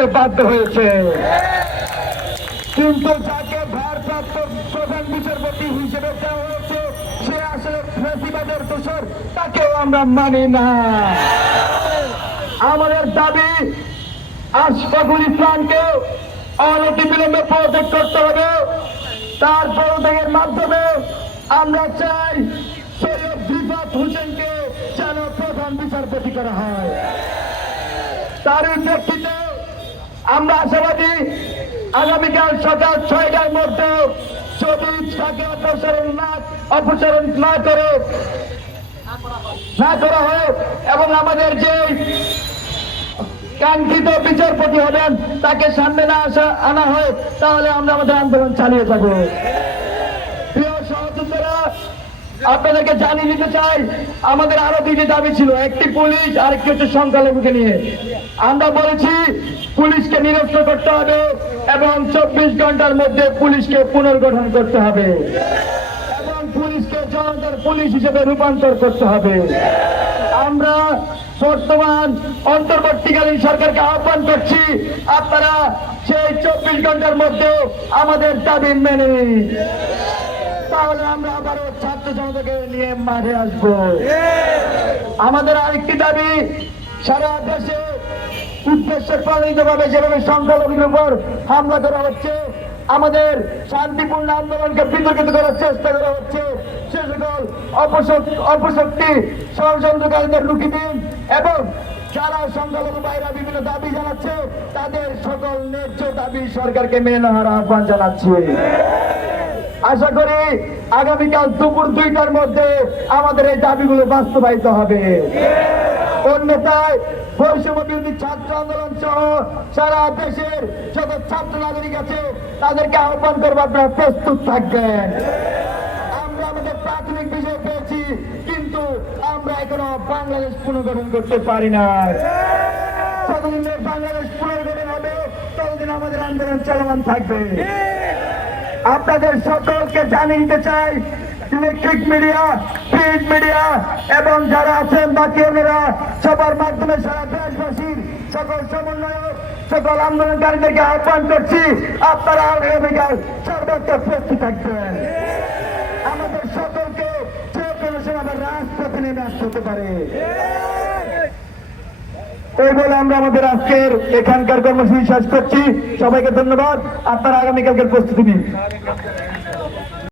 করতে বাধ্য হয়েছে। কিন্তু যাকে ভারপ্রাপ্ত প্রধান বিচারপতি হিসেবে দেওয়া হয়েছে, সে আসলে ফেসিবাদের দোষর, তাকেও আমরা মানি না। আমাদের দাবি, আশফাকুল ইসলামকে অনতি বিলম্বে পদত্যাগ করতে হবে। তার পদত্যাগের মাধ্যমে আমরা চাই সৈয়দ রিফাত হোসেনকে যেন প্রধান বিচারপতি করা হয়। তার প্রেক্ষিতে আমরা আশাবাদী আগামীকাল সকাল ছয়টার মধ্যে যদি তাকে অপসারণ না অপসারণ না করে না করা হয় এবং আমাদের যে কাঙ্ক্ষিত বিচারপতি হবেন, তাকে সামনে না আসা, আনা হয় তাহলে আমরা আমাদের আন্দোলন চালিয়ে যাব। আপনাদেরকে জানিয়ে দিতে চাই, আমাদের আরও দুইটি দাবি ছিল, একটি পুলিশ আর একটি হচ্ছে সংখ্যালঘুকে নিয়ে। আমরা বলেছি, পুলিশকে নিরস্ত করতে হবে এবং চব্বিশ ঘণ্টার মধ্যে পুলিশকে পুনর্গঠন করতে হবে। এবং পুলিশকে জনতার পুলিশ হিসেবে রূপান্তর করতে হবে। আমরা বর্তমান অন্তর্বর্তীকালীন সরকারকে আহ্বান করছি, আপনারা সেই চব্বিশ ঘণ্টার মধ্যে আমাদের দাবি মেনে নিন। তাহলে আমরা আবারও ছাত্র জনতাকে নিয়ে মাঠে আসব। আমাদের আরেকটি দাবি, সারা দেশে উদ্দেশ্যে প্রণীত ভাবে যেভাবে সংখ্যালঘুদের উপর হামলা করা হচ্ছে, আমাদের শান্তিপূর্ণ আন্দোলনকে বিতর্কিত করার চেষ্টা করা হচ্ছে, সে সকল অপশক্তি ষড়যন্ত্রকারীদের দিন এবং যারা সংখ্যালঘু বাইরা বিভিন্ন দাবি জানাচ্ছে, তাদের সকল ন্যায্য দাবি সরকারকে মেনে নেওয়ার আহ্বান জানাচ্ছি। আশা করি আগামীকাল দুপুর দুইটার মধ্যে আমাদের এই দাবিগুলো বাস্তবায়িত হবে। অন্যথায় ছাত্র আন্দোলন সহ সারা দেশের যত ছাত্র নাগরিক আছে, তাদেরকে আহ্বান করব আপনারা প্রস্তুত থাকবেন। আমরা আমাদের প্রাথমিক বিষয় পেয়েছি, কিন্তু আমরা এখনও বাংলাদেশ পুনর্গঠন করতে পারি না যতদিন বাংলাদেশ পুনর্গঠন হবে, ততদিন আমাদের আন্দোলন চলমান থাকবে। আপনাদের সকলকে জানিয়ে দিতে চাই ইলেকট্রিক মিডিয়া প্রিন্ট মিডিয়া এবং যারা আছেন বাকি অন্যরা সবার মাধ্যমে সারা দেশবাসীর সকল সমন্বয়ক, সকল আন্দোলনকারীদেরকে আহ্বান করছি, আপনারা আগামীকাল সর্বোচ্চ প্রস্তুত থাকবেন। আমাদের সকলকে যে কোনো সময় রাজপথে নেমে আসতে পারে। এই বলে আমরা আমাদের আজকের এখানকার কর্মসূচি শেষ করছি। সবাইকে ধন্যবাদ। আপনারা আগামীকালকে প্রস্তুতি নিন।